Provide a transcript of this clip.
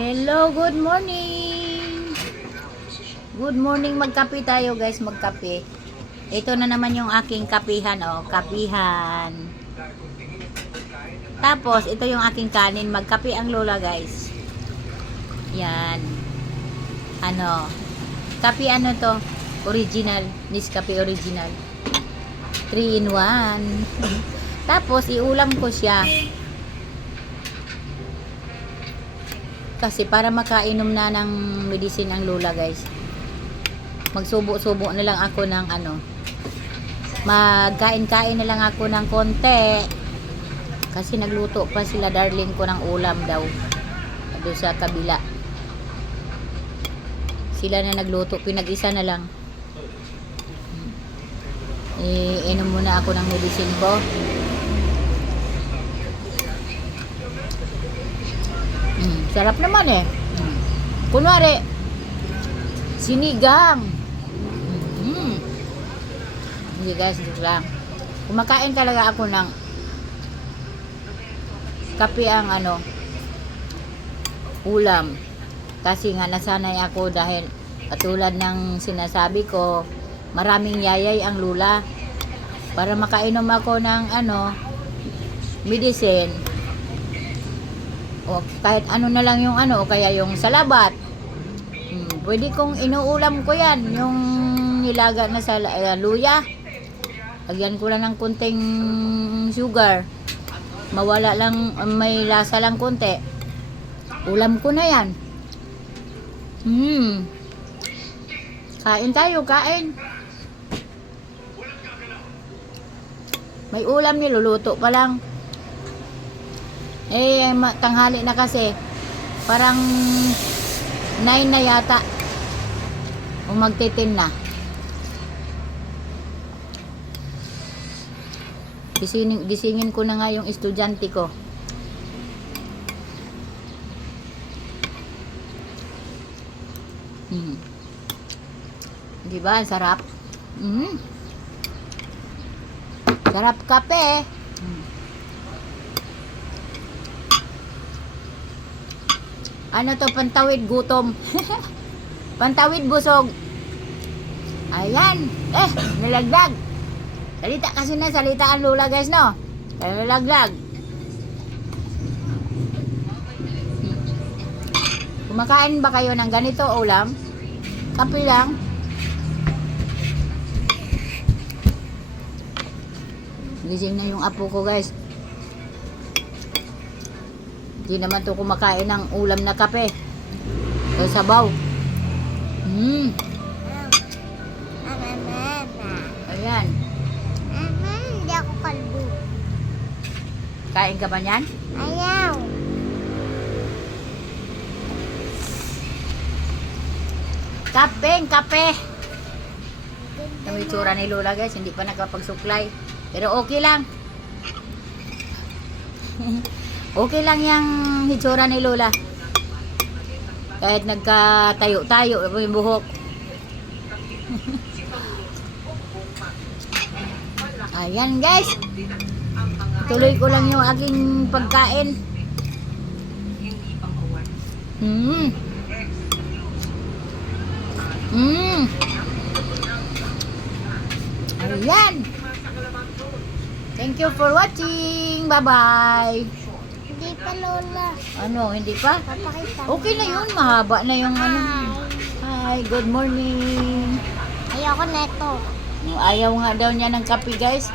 Hello, good morning. Good morning, magkape tayo guys, magkape. Ito na naman yung aking kapihan, oh, kapihan. Tapos, ito yung aking kanin, magkape ang lola guys. Yan. Ano, kape ano to? Original, Nescafe original. 3 in 1. Tapos, iulam ko siya. Kasi para makainom na ng medicine ang lola guys. Magsubo-subo na lang ako ng ano. Magkain-kain na lang ako ng konti. Kasi nagluto pa sila darling ko ng ulam daw. Doon sa kabila. Sila na nagluto. Pinag-isa na lang. Iinom muna ako ng medicine ko. Sarap naman eh. Kunwari, sinigang. Hindi guys, joke lang. Kumakain talaga ako ng kape ang ano, ulam. Kasi nga nasanay ako dahil katulad ng sinasabi ko, maraming yayay ang lula. Para makainom ako ng ano, medicine. O kahit ano na lang yung ano, o kaya yung salabat. Pwede kong inuulam ko yan, yung nilaga na sa luya. Lagyan ko lang ng kunting sugar. Mawala lang, may lasa lang konti. Ulam ko na yan. Kain tayo, kain. May ulam niluluto pa lang. Tanghali na kasi. Parang 9 na yata. O magtitin na. Gisingin ko na nga yung estudyante ko. Diba? Ang sarap. Sarap kape. Ano to, pantawid gutom. Pantawid busog. Ayan. Nalaglag. Salita kasi na, salita ang lula guys, no? Nalaglag. Kumakain ba kayo ng ganito ulam? Kape lang. Gising na yung apo ko guys. Hindi naman to kumakain ng ulam na kape. O sabaw. Ayan. Hindi ako kalbo. Kain ka ba niyan? Ayaw. Kape. Ang itsura ni Lola guys, hindi pa nakapagsuklay. Pero okay lang. Okay lang yung hitsura ni Lola. Kahit nagkatayo-tayo yung buhok. Ayan guys. Tuloy ko lang yung aking pagkain. Ayan. Thank you for watching. Bye-bye. Hindi pa, Lola. Ano, hindi pa? Papakita. Okay na yun, mahaba na yung ano. Hi, good morning. Ayoko neto. Ayaw nga daw niya ng kape guys.